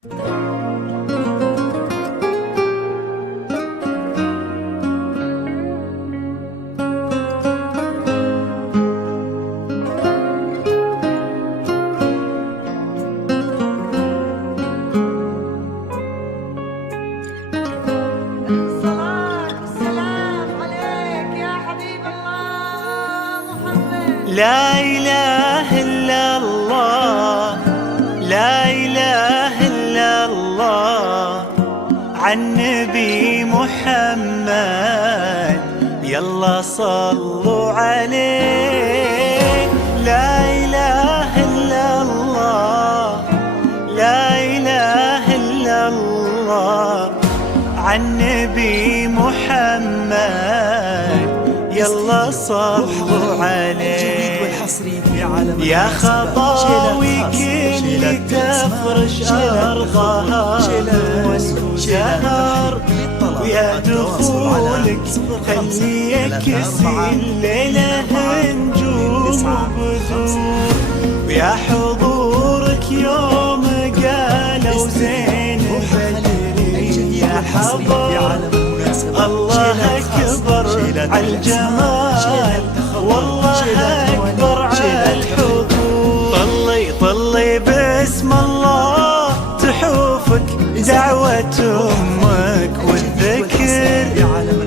لا إله إلا الله، لا إله إلا الله، عن نبي محمد يلا صلوا عليه. لا إله إلا الله، لا إله إلا الله، عن نبي محمد يلا صلوا عليه. يا خطاوي كل تفرش أرضها شهر، ويا دخولك خلي يكسي الليلة نجوم وبذور، ويا حضورك يوم قالوا زين بدري يا حضر. الله أكبر عالجمال، والله أكبر عالحضور. طلي باسم الله تحوفك دعوة أمك والذكر،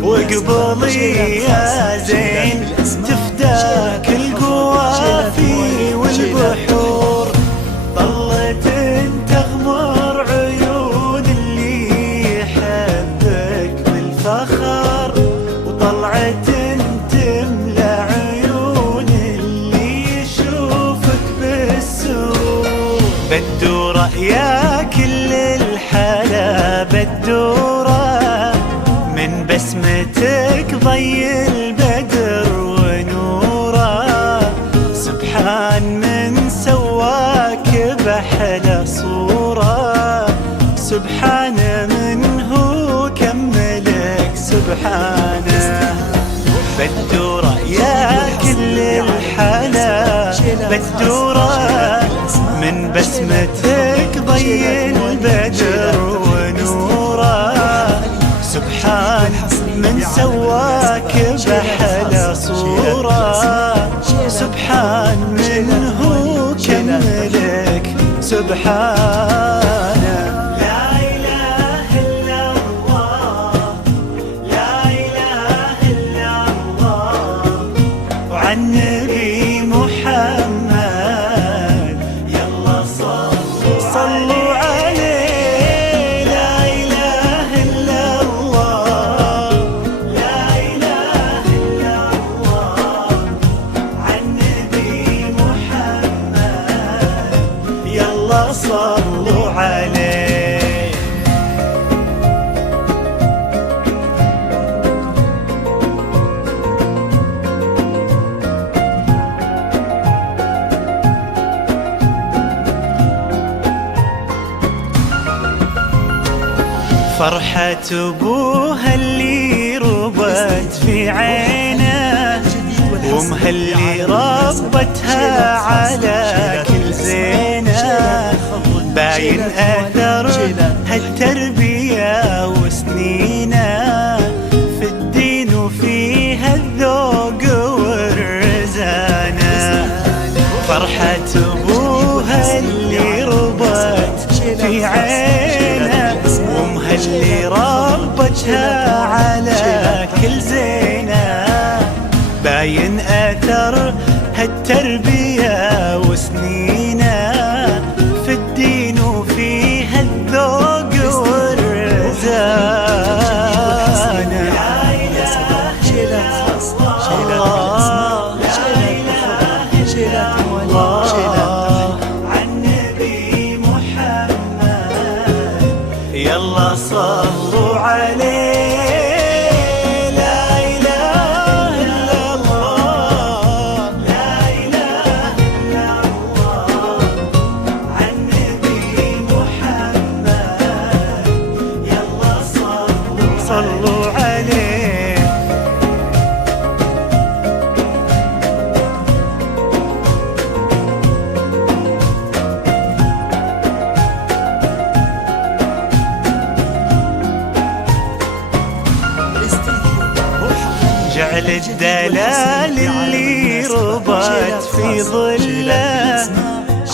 وقبلي يا زين تفداك القوافي والبحور. ظلت تغمر عيون اللي يحبك بالفخر، وطلعت تملى عيون اللي يشوفك بالسرور. بدورة يا كل الحلا بدورة، من بسمتك ضي البدر ونوره. سبحان من سواك بأحلى صورة، سبحان من هو كملك سبحانه. بدورة يا كل الحلا بدورة، من بسمتك ضي البدر ونوره. سبحان من سواك بأحلى صورة، سبحان من هو كملك سبحانه. لا إله إلا الله، لا إله إلا الله، وعن نبي محمد يلا صلوا عليه. لا إله إلا الله، لا إله إلا الله، عن نبي محمد يلا صلوا عليه. فرحة أبوها اللي ربت في عينه، وامها اللي ربتها على كل زينه. باين أثر هالتربية وسنينه في الدين وفيها الذوق والرزانة. فرحة أبوها اللي ربت في عينه، وامها اللي ربتها على كل زينه. باين أثر هالتربية وسنينه في الدين وفيها الذوق والرزانة. لا إله إلا الله، لا إله إلا الله، عن نبي محمد يلا صلوا عليه. صلوا عليه. جعل الدلال اللي ربت في ظله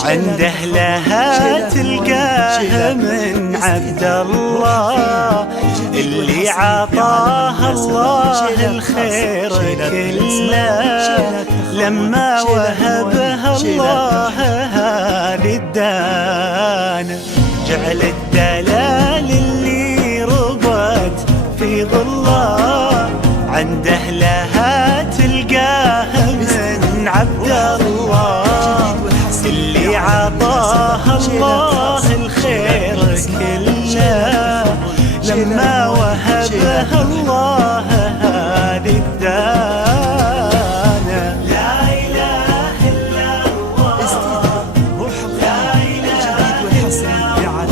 عند أهلها تلقاه من عبد الله اللي عطاها الله الخير كله لما وهبها الله هذه الدانة. جعل الدلال اللي ربت في ظله عند أهلها تلقاه من عبد الله اللي عطاها الله الخير كله لما وهبها الله هذه الدانة. لا إله إلا الله لا إله إلا الله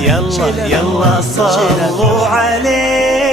يلا يلا صلوا عليه